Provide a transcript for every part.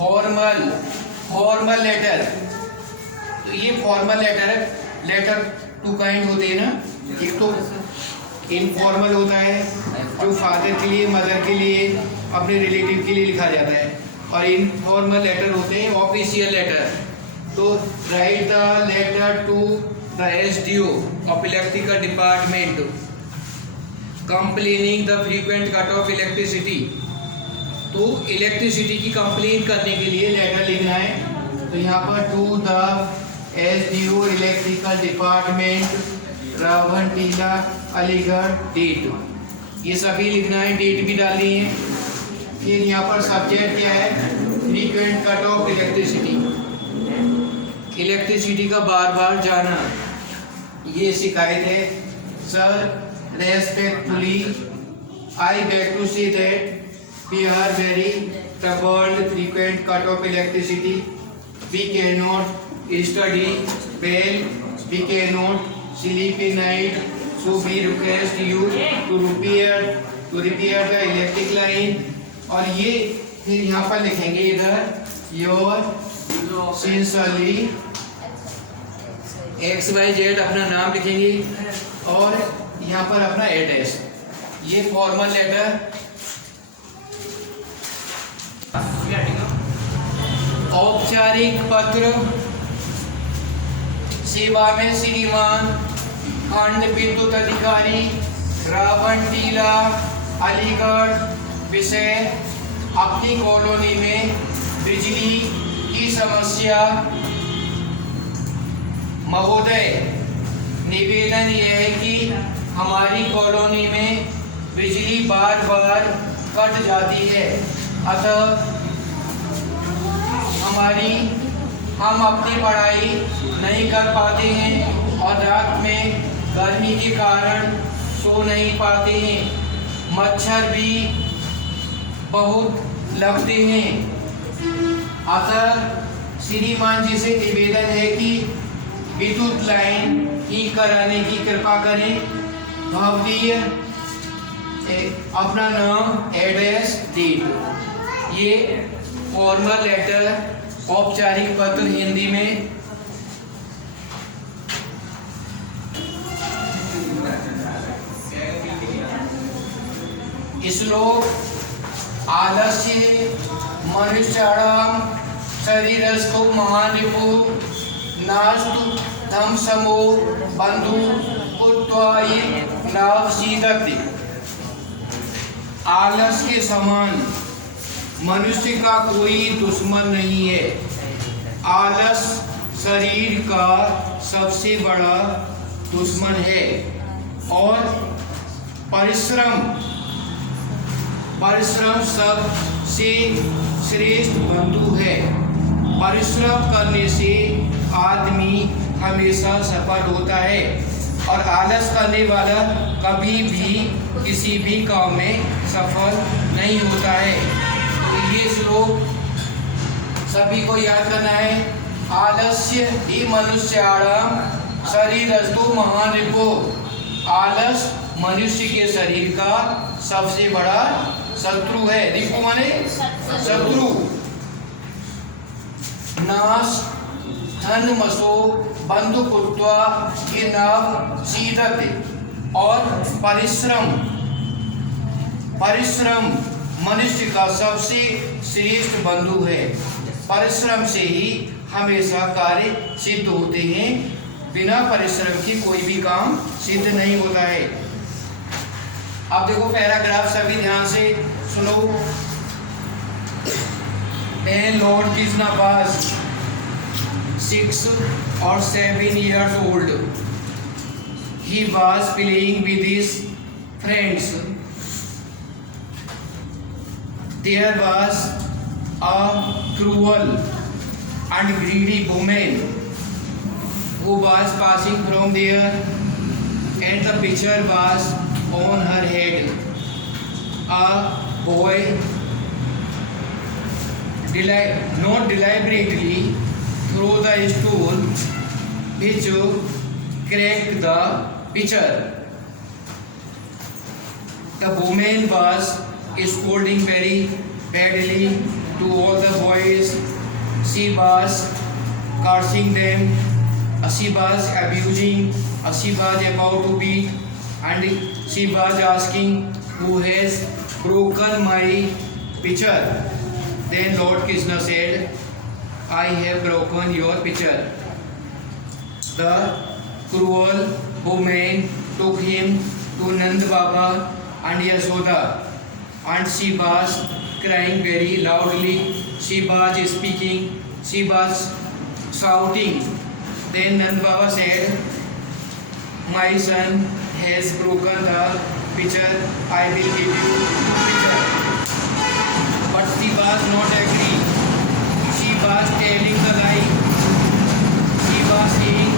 Formal letter. तो ये formal letter to kind होते हैं ना, एक तो इनफॉर्मल होता है जो फादर के लिए, मदर के लिए, अपने रिलेटिव के लिए लिखा जाता है, और इनफॉर्मल लेटर होते हैं ऑफिशियल लेटर। तो write the letter to the SDO of electrical department complaining the frequent cut off electricity. तो इलेक्ट्रिसिटी की कंप्लेन करने के लिए लेटर लिखना है। तो यहाँ पर to the SDO electrical department Rawantila Aligarh date, ये सभी लिखना है, डेट भी डालनी है। फिर यहाँ पर सब्जेक्ट क्या है, frequent cut off electricity, electricity का बार बार जाना, ये शिकायत है। Sir respectfully I beg to say that we are very troubled frequent cut of electricity, we cannot study well, we cannot sleep at night, so we request you to repair the electric line। और ये फिर यहाँ पर लिखेंगे इधर your sincerely XYZ अपना नाम लिखेंगे और यहाँ पर अपना एड्रेस। ये फॉर्मल लेटर औपचारिक पत्र सेवा में श्रीमान खंड विद्युत अधिकारी रावनटीला अलीगढ़ विषय अपनी कॉलोनी में बिजली की समस्या। महोदय, निवेदन यह है कि हमारी कॉलोनी में बिजली बार बार कट जाती है, अतः हम अपनी पढ़ाई नहीं कर पाते हैं और रात में गर्मी के कारण सो नहीं पाते हैं, मच्छर भी बहुत लगते हैं। अतः श्रीमान जी से निवेदन है कि विद्युत लाइन ठीक कराने की कृपा करें। भवदीय अपना नाम, एड्रेस, डेट। ये फॉर्मल लेटर औपचारिक पत्र हिंदी में। श्लोक आलस्य मनुष्याणाम शरीरस्थो महान रिपु नास्तु धम समो बंधु पुत्वायि नावसीदति। आलस के समान मनुष्य का कोई दुश्मन नहीं है। आलस शरीर का सबसे बड़ा दुश्मन है और परिश्रम सबसे श्रेष्ठ बंधु है। परिश्रम करने से आदमी हमेशा सफल होता है और आलस करने वाला कभी भी किसी भी काम में सफल नहीं होता है। तो ये श्लोक सभी को याद करना है। आलस्य ही मनुष्याणाम शरीरस्थो महान रिपो। आलस मनुष्य के शरीर का सबसे बड़ा शत्रु है। रिपु माने शत्रु। नाश धन मसो बंधु कुत्वा ये नाव सीधते। और परिश्रम मनुष्य का सबसे श्रेष्ठ बंधु है। परिश्रम से ही हमेशा कार्य सिद्ध होते हैं। बिना परिश्रम की कोई भी काम सिद्ध नहीं होता है। अब देखो पैराग्राफ सभी ध्यान से सुनो। When Lord Krishna was 6 or 7 years old, he was playing with his friends. There was a cruel and greedy woman who was passing from there, and the pitcher was on her head. A boy not deliberately threw the stool which cracked the pitcher. The woman was scolding very badly to all the boys she was cursing them, she was abusing, she was about to beat, and she was asking, who has broken my pitcher? Then Lord Krishna said, I have broken your pitcher. The cruel woman took him to Nand Baba and Yashoda, and she was crying very loudly. She was speaking, she was shouting. Then Nand Baba said, my son has broken the pitcher, I will give you pitcher. But she was not agree. She was telling the lie. She was saying,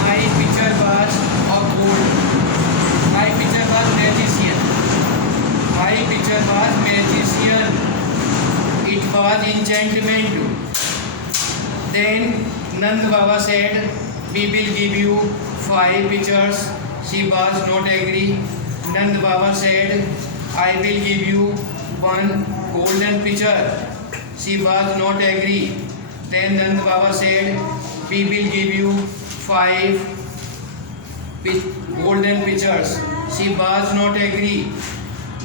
my pitcher was of gold. My pitcher was magician. My pitcher was magician. It was enchantment. Then Nand Baba said, we will give you 5 pitchers. She was not agree. Nand Baba said, I will give you 1 golden pitcher. She was not agree. Then Nand Baba said, we will give you 5 golden pitchers. She was not agree.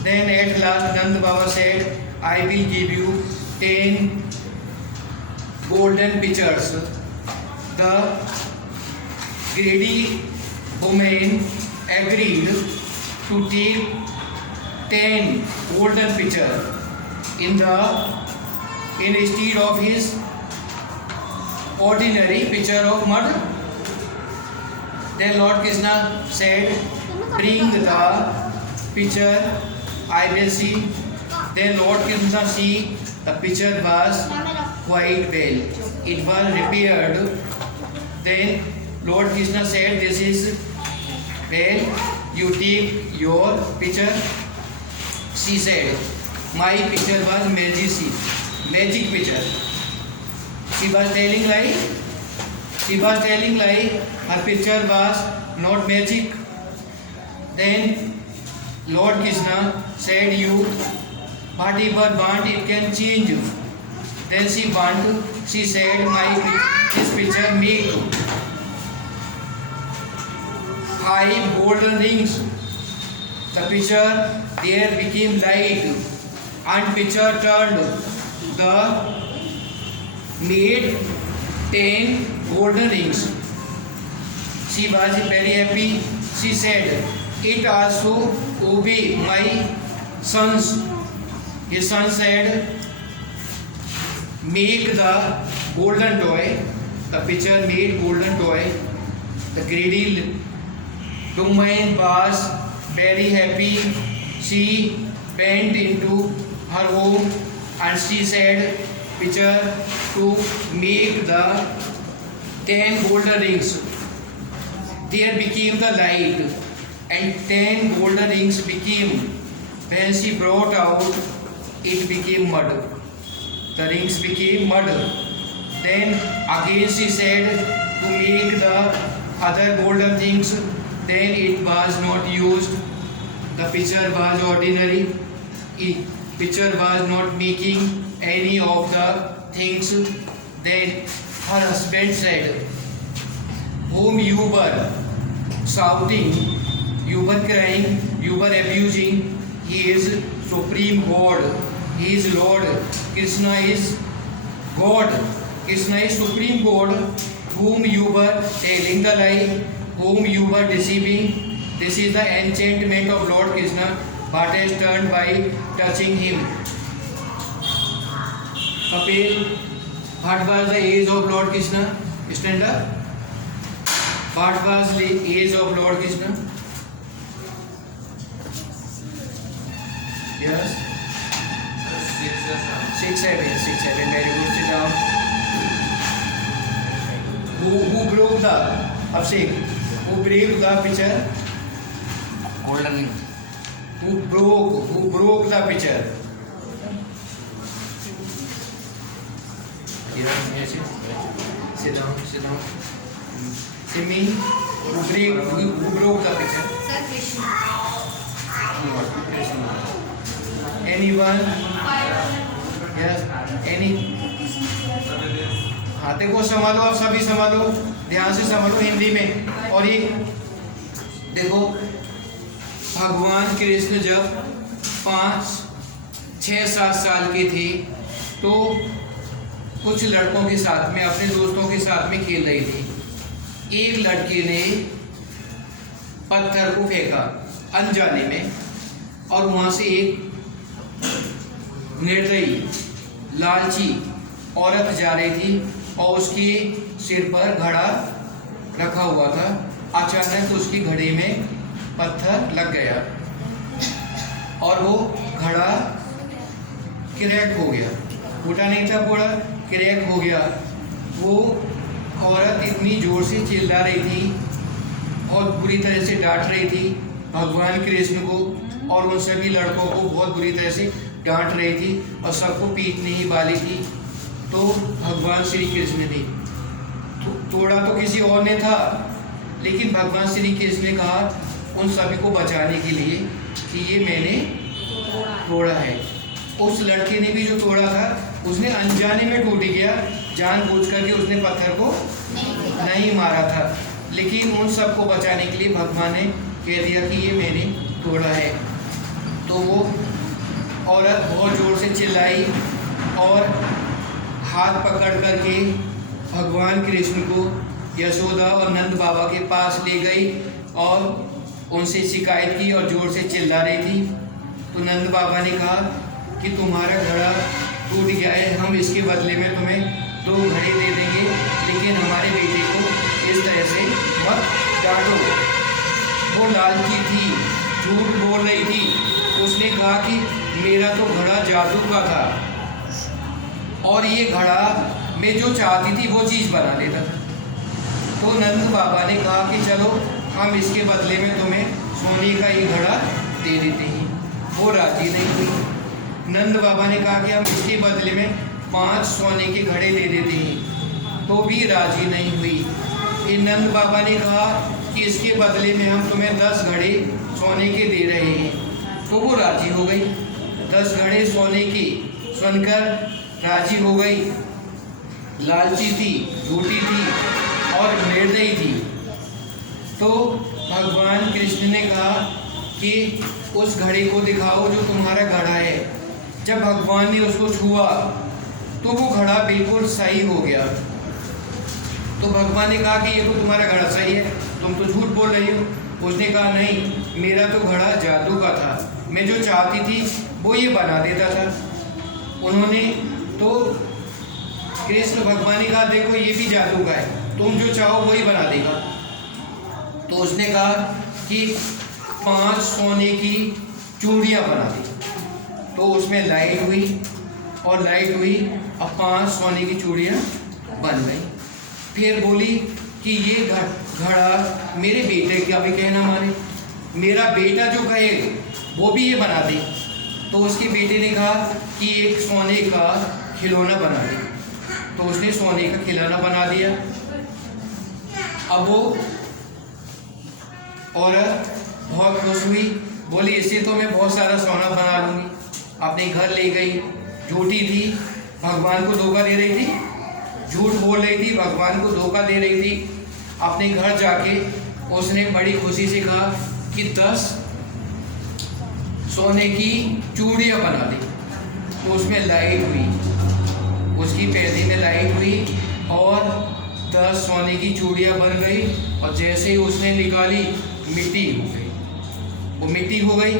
Then at last Nand Baba said, I will give you 10 golden pitchers. The greedy woman agreed to take 10 golden pitchers instead of his ordinary pitcher of mud. Then Lord Krishna said, bring the pitcher, I will see. Then Lord Krishna see the pitcher was quite well. It was repaired. Then Lord Krishna said, this is well, you take your pitcher. She said, my pitcher was magic pitcher. She was telling lie. She was telling lie. Her pitcher was not magic. Then Lord Krishna said, you whatever want it can change. Then she said, this pitcher make 5 golden rings. The pitcher there became light, and pitcher turned. The made 10 golden rings. She was very happy. She said, it also obey my sons. His son said, make the golden toy. The pitcher made golden toy. The greedy woman was very happy. She went into her home and she said, pitcher to make the 10 golden rings. There became the light, and 10 golden rings became. When she brought out, it became mud. The rings became mud. Then again she said to make the other golden things. Then it was not used. The pitcher was ordinary. Pitcher was not making any of the things. Then her husband said, whom you were shouting, you were crying, you were abusing, he is supreme God. He is Lord. Krishna is God. Krishna is supreme God, whom you were telling the lie, whom you were deceiving. This is the enchantment of Lord Krishna, what has turned by touching him. Kapil, what was the age of Lord Krishna? Stand up. What was the age of Lord Krishna? Yes? 6, 7. Very good. Sit down. Who broke the Abhishek? Who broke the pitcher? Golden ring. Who broke the pitcher? Sit down. Simi, who broke the pitcher? Sir, Krishna. Anyone? Yes. यानी हाँ देखो संभालो, आप सभी संभालो, ध्यान से संभालो हिंदी में। और ये देखो भगवान कृष्ण जब 5, 6, 7 साल के थे तो कुछ लड़कों के साथ में, अपने दोस्तों के साथ में खेल रहे थे। एक लड़के ने पत्थर को फेंका अनजाने में और वहां से एक निर्दयी लालची औरत जा रही थी और उसके सिर पर घड़ा रखा हुआ था। अचानक उसकी घड़े में पत्थर लग गया और वो घड़ा क्रैक हो गया, फूटा नहीं था, पूरा क्रैक हो गया। वो औरत इतनी जोर से चिल्ला रही थी और बुरी तरह से डांट रही थी भगवान कृष्ण को, और उन सभी लड़कों को बहुत बुरी तरह से डांट रही थी और सबको पीटने ही वाली थी। तो भगवान श्री कृष्ण ने तोड़ा तो किसी और ने था, लेकिन भगवान श्री कृष्ण ने कहा उन सभी को बचाने के लिए कि ये मैंने तोड़ा है। उस लड़के ने भी जो तोड़ा था उसने अनजाने में टूट गया, जानबूझ करके उसने पत्थर को नहीं मारा था, लेकिन उन सबको बचाने के लिए भगवान ने कह दिया कि ये मैंने तोड़ा है। तो वो औरत बहुत ज़ोर से चिल्लाई और हाथ पकड़ करके भगवान कृष्ण को यशोदा और नंद बाबा के पास ले गई और उनसे शिकायत की और ज़ोर से चिल्ला रही थी। तो नंद बाबा ने कहा कि तुम्हारा घड़ा टूट गया है, हम इसके बदले में तुम्हें 2 घड़े दे देंगे, लेकिन हमारे बेटे को इस तरह से मत डांटो। वो लालची थी, झूठ बोल रही थी। उसने कहा कि मेरा तो घड़ा जादू का था और ये घड़ा मैं जो चाहती थी वो चीज़ बना देता था। तो नंद बाबा ने कहा कि चलो हम इसके बदले में तुम्हें सोने का ये घड़ा दे देते हैं। वो राजी नहीं हुई। नंद बाबा ने कहा कि हम इसके बदले में 5 सोने के घड़े दे देते हैं, तो भी राजी नहीं हुई। फिर नंद बाबा ने कहा कि इसके बदले में हम तुम्हें 10 घड़े सोने के दे रहे हैं, तो वो राजी हो गई। 10 घड़े सोने की सुनकर राजी हो गई। लालची थी, झूठी थी और निर्दयी थी। तो भगवान कृष्ण ने कहा कि उस घड़े को दिखाओ जो तुम्हारा घड़ा है। जब भगवान ने उसको छुआ तो वो घड़ा बिल्कुल सही हो गया। तो भगवान ने कहा कि ये तो तुम्हारा घड़ा सही है, तुम तो झूठ बोल रही हो। उसने कहा नहीं, मेरा तो घड़ा जादू का था, मैं जो चाहती थी वो ये बना देता था। उन्होंने तो कृष्ण भगवान ने कहा देखो ये भी जादू का है, तुम जो चाहो वही बना देगा। तो उसने कहा कि 5 सोने की चूड़ियाँ बना दी। तो उसमें लाइट हुई और लाइट हुई, अब 5 सोने की चूड़ियाँ बन गई। फिर बोली कि ये घड़ा मेरे बेटे का भी कहना माने, मेरा बेटा जो कहे वो भी ये बना दे। तो उसके बेटे ने कहा कि एक सोने का खिलौना बना दे। तो उसने सोने का खिलौना बना दिया। अब वो औरत बहुत खुश हुई, बोली इससे तो मैं बहुत सारा सोना बना लूँगी। अपने घर ले गई। झूठी थी, भगवान को धोखा दे रही थी, झूठ बोल रही थी, भगवान को धोखा दे रही थी। अपने घर जाके उसने बड़ी खुशी से कहा कि 10 सोने की चूड़ियाँ बना दी। तो उसमें लाइट हुई, उसकी पैदी में लाइट हुई और 10 सोने की चूड़ियाँ बन गई। और जैसे ही उसने निकाली मिट्टी हो गई, वो मिट्टी हो गई।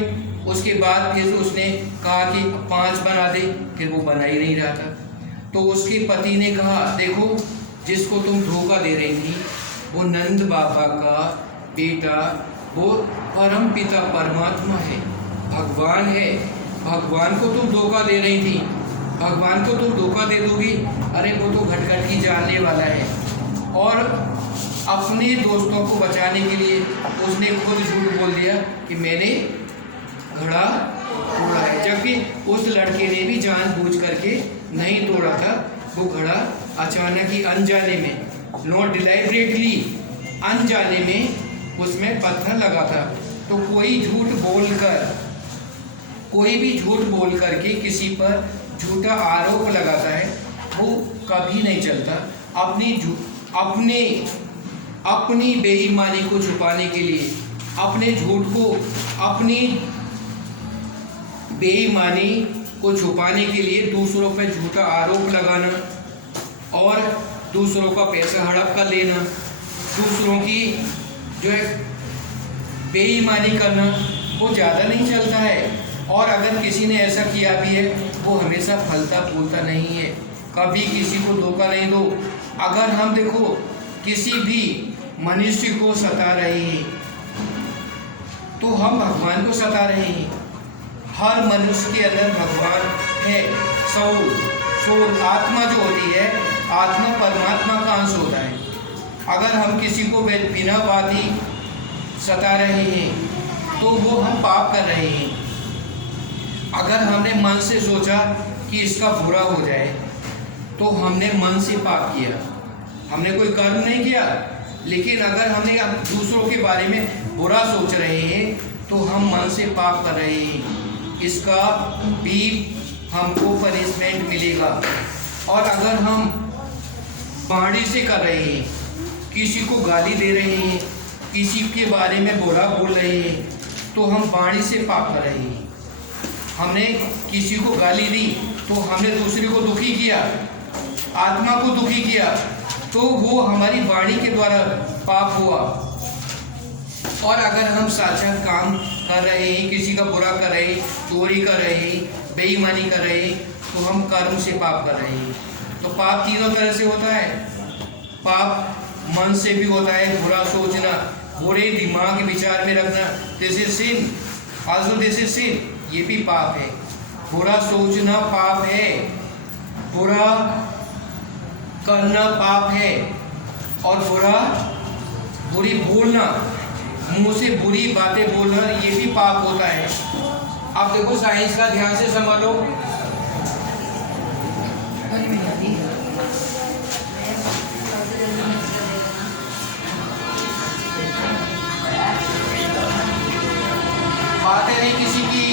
उसके बाद फिर उसने कहा कि 5 बना दे, फिर वो बना ही नहीं रहा था। तो उसके पति ने कहा देखो जिसको तुम धोखा दे रही थी वो नंद बाबा का बेटा, वो परम पिता परमात्मा है, भगवान है। भगवान को तुम धोखा दे रही थी, भगवान को तुम धोखा दे दोगी, अरे वो तो घट की जानने वाला है। और अपने दोस्तों को बचाने के लिए उसने खुद झूठ बोल दिया कि मैंने घड़ा तोड़ा है, जबकि उस लड़के ने भी जानबूझ करके नहीं तोड़ा था। वो घड़ा अचानक ही अनजाने में, नॉट डिलाइबरेटली, अनजाने में उसमें पत्थर लगा था। तो कोई भी झूठ बोल करके किसी पर झूठा आरोप लगाता है वो कभी नहीं चलता। अपनी बेईमानी को छुपाने के लिए, अपने झूठ को, अपनी बेईमानी को छुपाने के लिए दूसरों पर झूठा आरोप लगाना और दूसरों का पैसा हड़प कर लेना, दूसरों की जो है बेईमानी करना, वो ज़्यादा नहीं चलता है। और अगर किसी ने ऐसा किया भी है वो हमेशा फलता फूलता नहीं है। कभी किसी को धोखा नहीं दो। अगर हम देखो किसी भी मनुष्य को सता रहे हैं तो हम भगवान को सता रहे हैं। हर मनुष्य के अंदर भगवान है। सोल आत्मा जो होती है, आत्मा परमात्मा का अंश होता है। अगर हम किसी को बिना बात ही सता रहे हैं तो वो हम पाप कर रहे हैं। अगर हमने मन से सोचा कि इसका बुरा हो जाए तो हमने मन से पाप किया, हमने कोई कर्म नहीं किया। लेकिन अगर हमने अब दूसरों के बारे में बुरा सोच रहे हैं तो हम मन से पाप कर रहे हैं, इसका भी हमको पनिशमेंट मिलेगा। और अगर हम वाणी से कर रहे हैं, किसी को गाली दे रहे हैं, किसी के बारे में बुरा बोल रहे हैं तो हम वाणी से पाप कर रहे हैं। हमने किसी को गाली दी तो हमने दूसरे को दुखी किया, आत्मा को दुखी किया, तो वो हमारी वाणी के द्वारा पाप हुआ। और अगर हम साचा काम कर रहे हैं, किसी का बुरा कर रहे हैं, चोरी कर रहे हैं, बेईमानी कर रहे हैं, तो हम कर्म से पाप कर रहे हैं। तो पाप तीनों तरह से होता है। पाप मन से भी होता है, बुरा सोचना, बुरे दिमाग विचार में रखना, this is sin, also this is sin, ये भी पाप है। बुरा सोचना पाप है, बुरा करना पाप है, और बुरी बोलना, मुंह से बुरी बातें बोलना, ये भी पाप होता है। अब देखो साइंस का ध्यान से संभालो। बातें नहीं किसी की,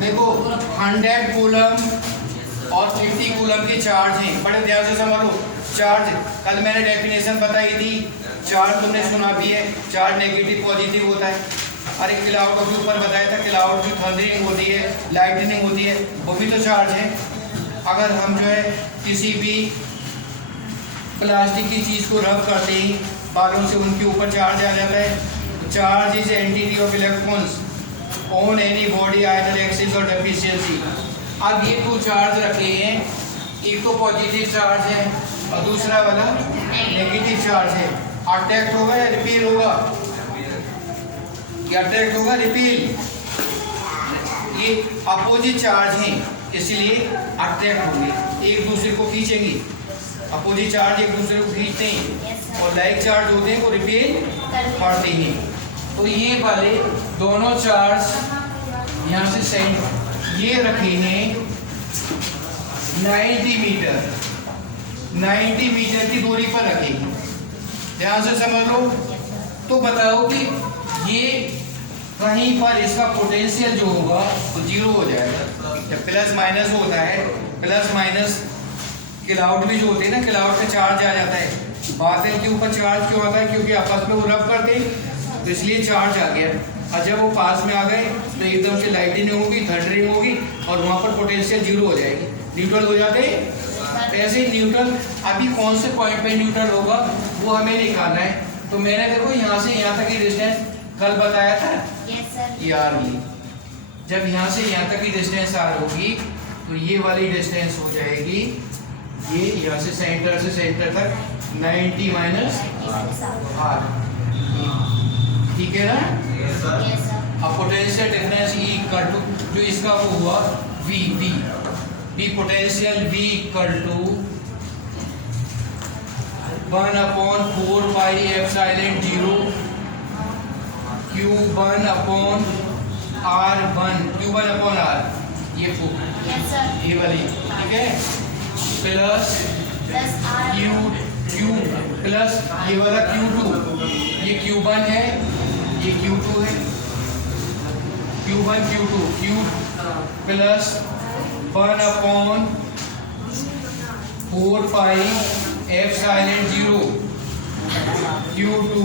देखो 100 कूलम और 50 कूलम के चार्ज हैं। बड़े ध्यान से समझो। चार्ज कल मैंने डेफिनेशन बताई थी, चार्ज तुमने सुना भी है। चार्ज नेगेटिव पॉजिटिव होता है। और एक क्लाउड के ऊपर बताया था, क्लाउड की थंडरिंग होती है, लाइटनिंग होती है, वो भी तो चार्ज है। अगर हम जो है किसी भी प्लास्टिक की चीज़ को रब करते हैं बालों से, उनके ऊपर चार्ज आ जाता है। Charge is entity of electrons on any body either axis और डेफिशिएंसी। अब ये दो चार्ज रखे हैं, एक तो पॉजिटिव चार्ज है और दूसरा वाला नेगेटिव चार्ज है। अट्रैक्ट होगा या रिपील होगा? ये अट्रैक्ट होगा, रिपील। ये अपोजिट चार्ज हैं, इसलिए अट्रैक्ट होंगे, एक दूसरे को खींचेंगे। अपोजिट चार्ज एक दूसरे को खींचते हैं और लाइक चार्ज होते हैं वो रिपील करते हैं। तो ये वाले दोनों चार्ज यहाँ से सेंड ये रखे हैं 90 मीटर की दूरी पर रखेंगे। ध्यान से समझ लो। तो बताओ कि ये कहीं पर इसका पोटेंशियल जो होगा वो जीरो हो जाएगा। जब प्लस माइनस होता है, प्लस माइनस क्लाउड भी जो होते हैं ना, क्लाउड पे चार्ज आ जाता है। बादल के ऊपर चार्ज क्यों आता है? क्योंकि आपस में वो रब करते हैं, तो इसलिए चार्ज आ गया। और जब वो पास में आ गए तो एकदम से लाइटनिंग होगी, थंडरिंग होगी और वहाँ पर पोटेंशियल जीरो हो जाएगी, न्यूट्रल हो जाते हैं। ऐसे न्यूट्रल अभी कौन से पॉइंट पे न्यूट्रल होगा वो हमें निकालना है। तो मैंने देखो यहाँ से यहाँ तक की डिस्टेंस कल बताया था। Yes sir. यार जब यहाँ से यहाँ तक की डिस्टेंस आर होगी तो ये वाली डिस्टेंस हो जाएगी, ये यहाँ से सेंटर तक 90 माइनस आर, ठीक है ना? Yes sir. अब potential difference E equal to जो इसका वो हुआ V potential V equal to 1/4 pi epsilon 0 Q1/R1 Q1/R ये यस सर। ये वाली, ठीक है, plus plus R Q2 Q plus ये वाला Q2, ये Q1 है, ये Q2 है, Q1 Q2 Q plus 1 upon 4 पाई epsilon 0 Q2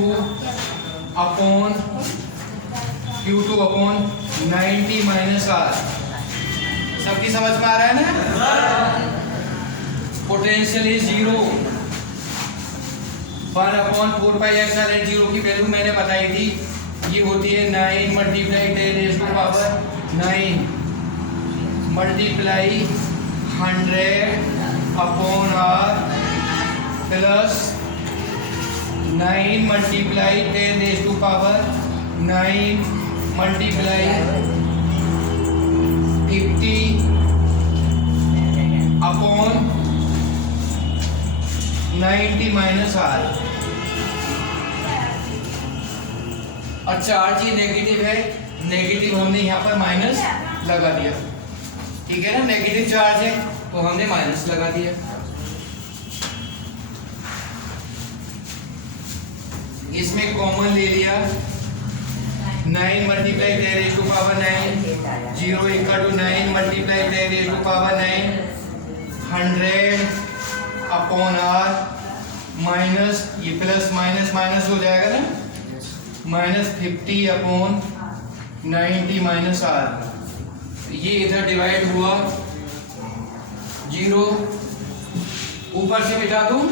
upon 90 minus R। सबकी समझ में आ रहा है ना? Potential is 0। 1 upon 4 pi epsilon 0 की वैल्यू मैंने बताई थी, ये होती है 9 multiply 10 raise to power 9 multiply 100 upon R plus 9 multiply 10 raise to power 9 multiply 50 upon 90 minus R। और चार्ज ये नेगेटिव है, नेगेटिव हमने यहाँ पर माइनस लगा दिया, ठीक है ना? नेगेटिव चार्ज है तो हमने माइनस लगा दिया। इसमें कॉमन ले लिया, 9 multiply 10 raise to power 9 0 equal to 9 multiply 10 raise to power 9 100 upon R minus ये प्लस माइनस माइनस हो जाएगा ना, माइनस 50 अपॉन 90 माइनस R। ये इधर डिवाइड हुआ 0, ऊपर से मिटा दूं,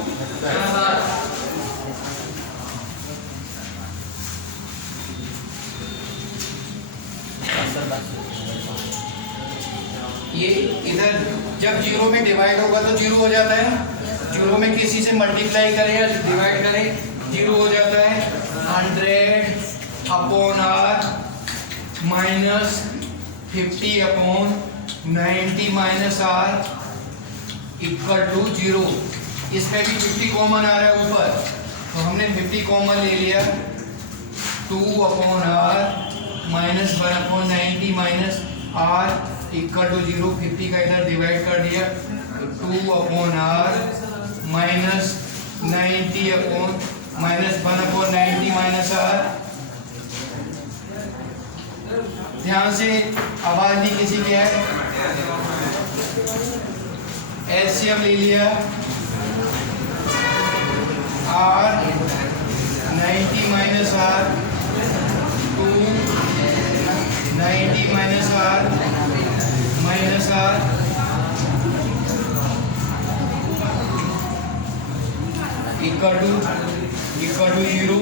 ये इधर जब 0 में डिवाइड होगा तो 0 हो जाता है, 0 में किसी से मल्टीप्लाई करें या डिवाइड करें 0 हो जाता है। 100 upon R minus 50 upon 90 minus R equal to 0। इसमें भी 50 कॉमन आ रहा है ऊपर, तो हमने 50 कॉमन ले लिया, 2 upon R minus 1 upon 90 minus R equal to 0। 50 का इधर डिवाइड कर दिया, 2 upon R minus 90 upon minus 1 upon 90 minus R। ध्यान से आवाज नहीं किसी की है। एलसीएम ले लिया, R 90 minus R 2 90 minus R minus R equal to 0।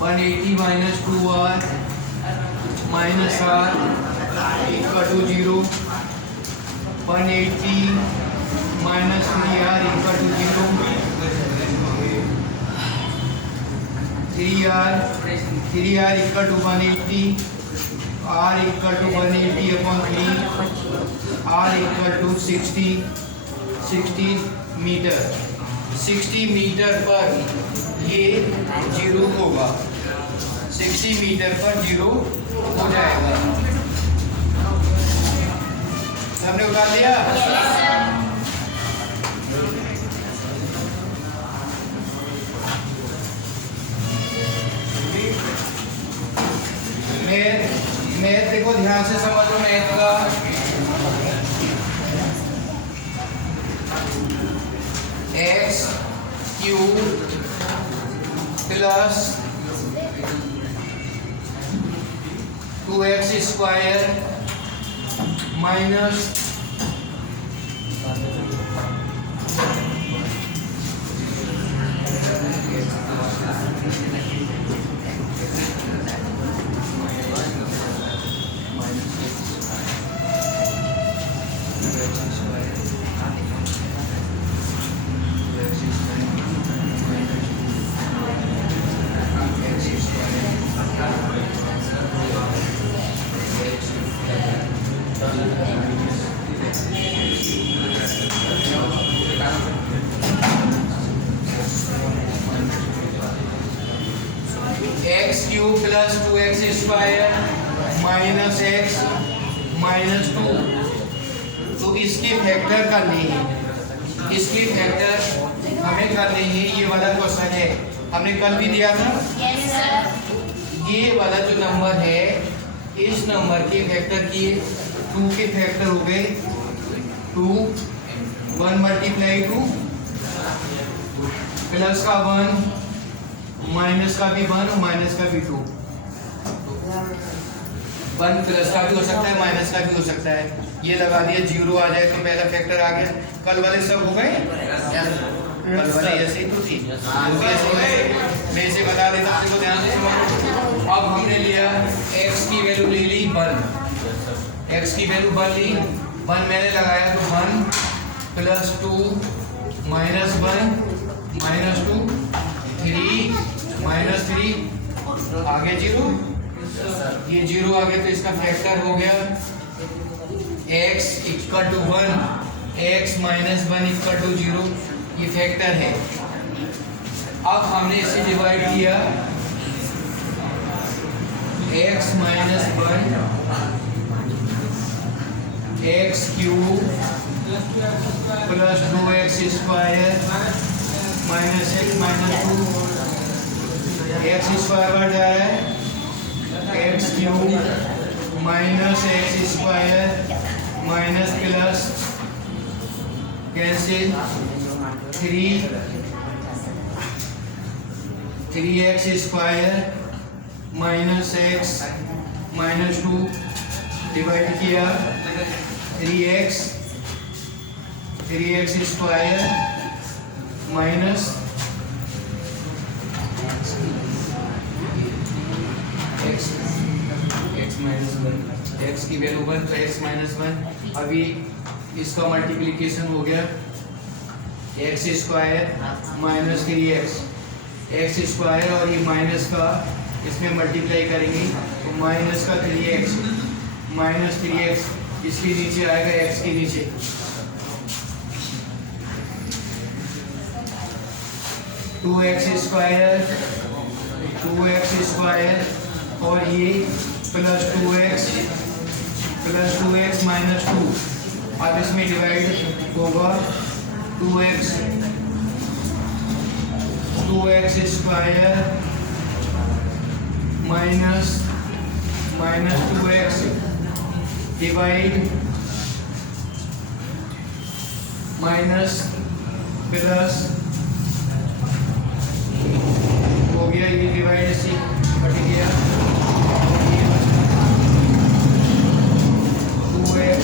One eighty minus 2R minus R equal to 0। 180 minus 3R equal to 0। 3R equal to 180, R equal to 180 upon 3, R equal to 60 metre. 60 metre पर ये 0 होगा, 60 metre पर 0 हो जाएगा। सबने उतार लिया? Math देखो ध्यान से समझो, मैथ का x cube plus 2x square minus cube plus 2x square minus x minus 2। तो इसकी फैक्टर करनी है, इसकी फैक्टर हमें करनी है। ये वाला क्वेश्चन है, हमने कल भी दिया था। Yes sir. ये वाला जो नंबर है, इस नंबर के फैक्टर की 2 के फैक्टर हो गए 2, 1 मल्टीप्लाई 2 प्लस का 1 माइनस का भी 1 माइनस का भी 2। 1 प्लस का भी हो सकता है, माइनस का भी हो सकता है। ये लगा दिया, 0 आ जाए तो पहला फैक्टर आ गया। कल वाले सब हो गए, कल वाले ऐसे ही तो थी, मैं इसे बता देता हूँ, ध्यान से समझो। अब हमने लिया x की वैल्यू ले ली 1, x की वैल्यू 1 ली, 1 मैंने लगाया तो 1 प्लस 2 माइनस 1 माइनस 2 3 माइनस 3 आगे 0, ये 0 आ गया तो इसका फैक्टर हो गया x equal to 1, x minus 1 equal to 0, ये फैक्टर है। अब हमने इसे डिवाइड किया, x minus 1 x cube plus 2x square minus x minus 2, x square बढ़ जा रहा है, x cube minus x square minus plus cancel 3x square minus x minus 2 divide किया 3x square minus x minus 1, x की value 1 तो x minus 1। अभी इसका multiplication हो गया x square minus 3x square, और ये माइनस का इसमें मल्टीप्लाई करेंगे तो माइनस का 3x माइनस 3x इसके नीचे आएगा x के नीचे, टू एक्स स्क्वायर और ये प्लस 2x माइनस 2। अब इसमें डिवाइड होगा 2x square minus 2x divide minus plus हो गया, ये डिवाइड से कट गया, 2x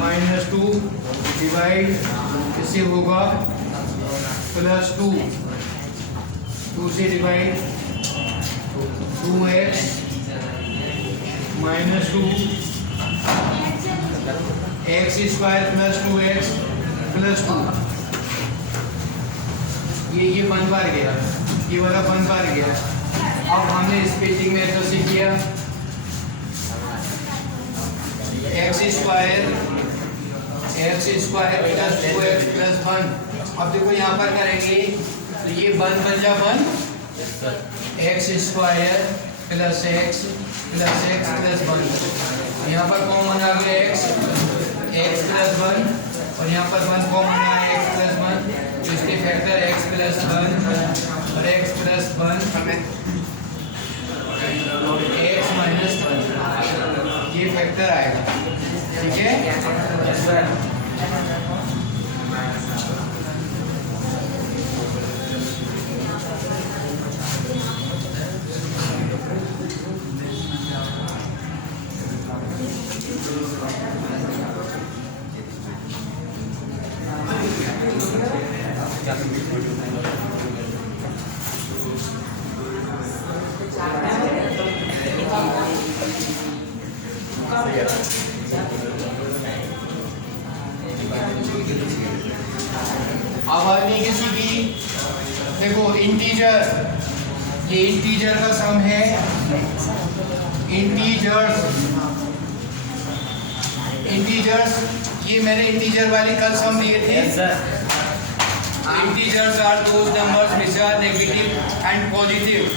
माइनस 2 डिवाइड इससे होगा प्लस 2 से divide 2x minus 2 x square plus 2x plus 2। ये 1 बार गया, ये वाला 1 बार गया। अब हमने स्पेसिंग मेथड से किया x square plus 2x plus 1। अब देखो यहाँ पर करेंगे तो ये 1 बन जा 1, x square plus x plus 1। यहाँ पर कॉमन आ गया x प्लस 1, और यहाँ पर 1 कॉमन आया x प्लस 1, तो इसके फैक्टर x प्लस 1 और x प्लस 1 और x माइनस 1, ये फैक्टर आएगा। ठीक है, आबादी किसी भी देखो इंटीजर, ये इंटीजर का सम है, इंटीजर्स ये मैंने इंटीजर वाले कल सम दिए थे। Integers are those numbers which are negative and positive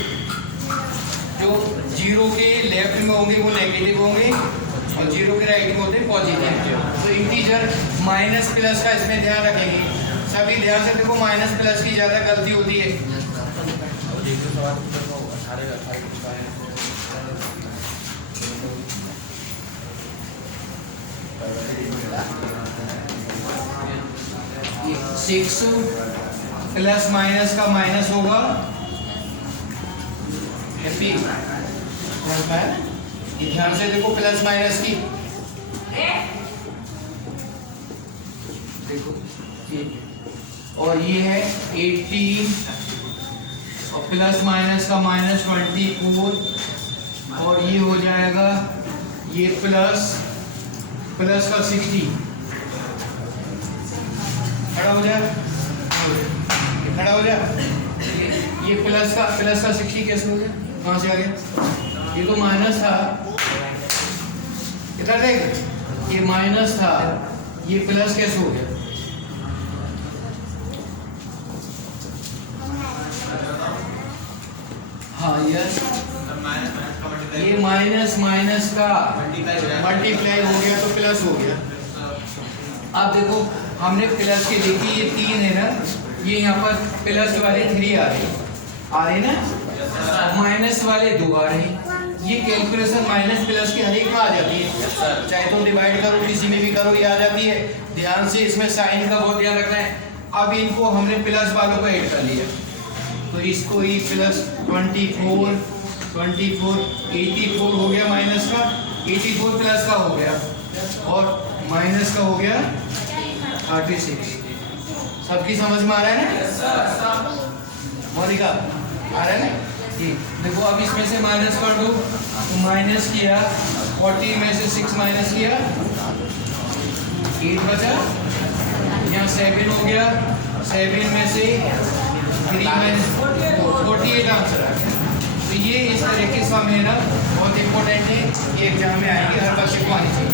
जो जीरो के लेफ्ट में होंगे वो नेगेटिव होंगे और जीरो के राइट में होते हैं पॉजिटिव। तो इंटीजर माइनस प्लस का इसमें ध्यान रखेंगे। सभी ध्यान से देखो, माइनस प्लस की ज़्यादा गलती होती है। सिक्स प्लस माइनस का माइनस होगा, ध्यान से देखो प्लस माइनस की, देखो ये, और ये है 18 और प्लस माइनस का माइनस 24 और ये हो जाएगा ये प्लस का 60। खड़ा हो जाए, खड़ा हो जाए। ये प्लस का 60 कैसे हो गया, कहाँ से आ गया? ये तो माइनस था, इधर देख, ये माइनस था, ये प्लस कैसे हो गया? हाँ यस, ये माइनस का मल्टीप्लाई हो गया तो प्लस हो गया। अब देखो हमने प्लस के देखी, ये 3 है ना, ये यहाँ पर प्लस वाले 3 आ रहे ना, माइनस वाले 2 आ रहे। ये कैलकुलेशन माइनस प्लस की हर एक में आ जाती है, चाहे तो डिवाइड करो किसी में भी करो, ये आ जाती है। ध्यान से इसमें साइन का बहुत ध्यान रखना है। अब इनको हमने प्लस वालों को ऐड कर लिया, तो इसको ही प्लस 24 84 हो गया माइनस का, 84 प्लस का हो गया और माइनस का हो गया 36। सबकी समझ में आ रहा है ना? मोनिका आ रहा है ना? जी देखो, अब इसमें से माइनस कर दो, तो माइनस किया 40 में से 6 माइनस किया 8 बचा, यहाँ 7 हो गया, 7 में से 3 माइनस 48 आंसर आ गया। तो ये इस तरह के सम है ना, बहुत इंपॉर्टेंट है, ये एग्जाम में आएंगे, हर बच्चे को आनी चाहिए।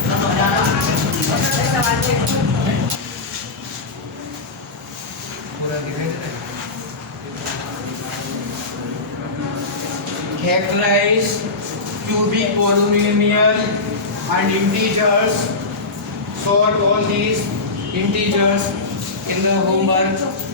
पूरा Characterize cubic polynomial and integers. Solve all these integers in the homework.